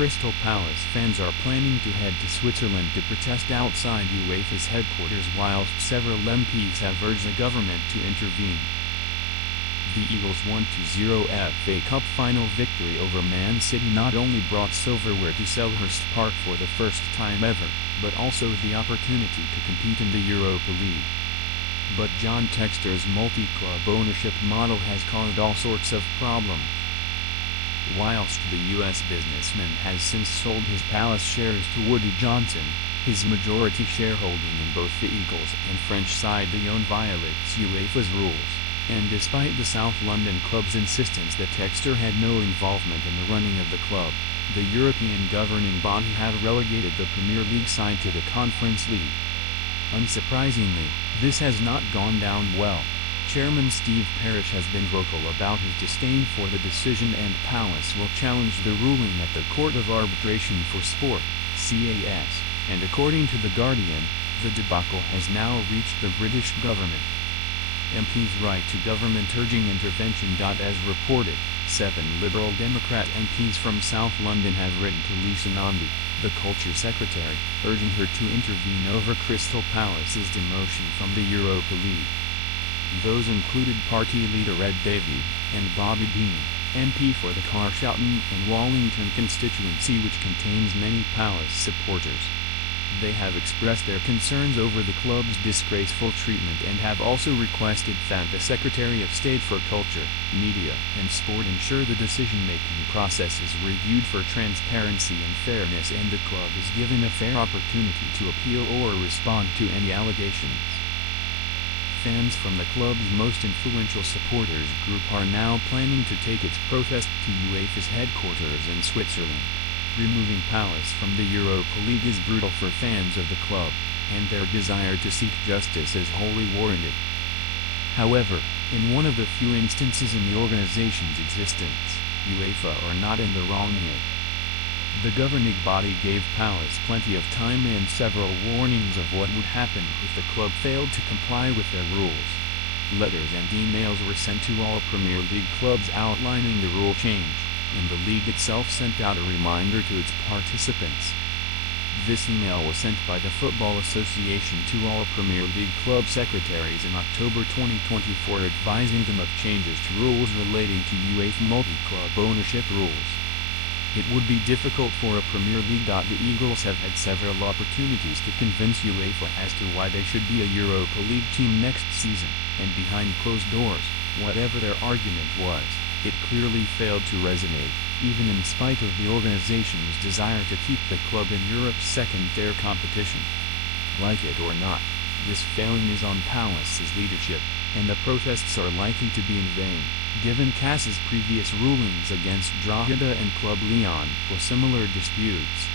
Crystal Palace fans are planning to head to Switzerland to protest outside UEFA's headquarters, whilst several MPs have urged the government to intervene. The Eagles' 1-0 FA Cup final victory over Man City not only brought silverware to Selhurst Park for the first time ever, but also the opportunity to compete in the Europa League. But John Textor's multi-club ownership model has caused all sorts of problems. Whilst the US businessman has since sold his Palace shares to Woody Johnson, his majority shareholding in both the Eagles and French side Lyon violates UEFA's rules, and despite the South London club's insistence that Textor had no involvement in the running of the club, the European governing body have relegated the Premier League side to the Conference League. Unsurprisingly, this has not gone down well. Chairman Steve Parish has been vocal about his disdain for the decision, and Palace will challenge the ruling at the Court of Arbitration for Sport, CAS, and according to The Guardian, the debacle has now reached the British government. MPs write to government urging intervention. As reported, 7 Liberal Democrat MPs from South London have written to Lisa Nandy, the Culture Secretary, urging her to intervene over Crystal Palace's demotion from the Europa League. Those included party leader Ed Davey, and Bobby Dean, MP for the Carshalton and Wallington constituency, which contains many Palace supporters. They have expressed their concerns over the club's disgraceful treatment and have also requested that the Secretary of State for Culture, Media and Sport ensure the decision-making process is reviewed for transparency and fairness, and the club is given a fair opportunity to appeal or respond to any allegations. Fans from the club's most influential supporters group are now planning to take its protest to UEFA's headquarters in Switzerland. Removing Palace from the Europa League is brutal for fans of the club, and their desire to seek justice is wholly warranted. However, in one of the few instances in the organization's existence, UEFA are not in the wrong here. The governing body gave Palace plenty of time and several warnings of what would happen if the club failed to comply with their rules. Letters and emails were sent to all Premier League clubs outlining the rule change, and the league itself sent out a reminder to its participants. This email was sent by the Football Association to all Premier League club secretaries in October 2024, advising them of changes to rules relating to UEFA multi-club ownership rules. It would be difficult for a Premier League. The Eagles have had several opportunities to convince UEFA as to why they should be a Europa League team next season, and behind closed doors, whatever their argument was, it clearly failed to resonate, even in spite of the organization's desire to keep the club in Europe's second-tier competition. Like it or not, this failing is on Palace's leadership, and the protests are likely to be in vain, given CAS's previous rulings against Drogheda and Club Lyon for similar disputes.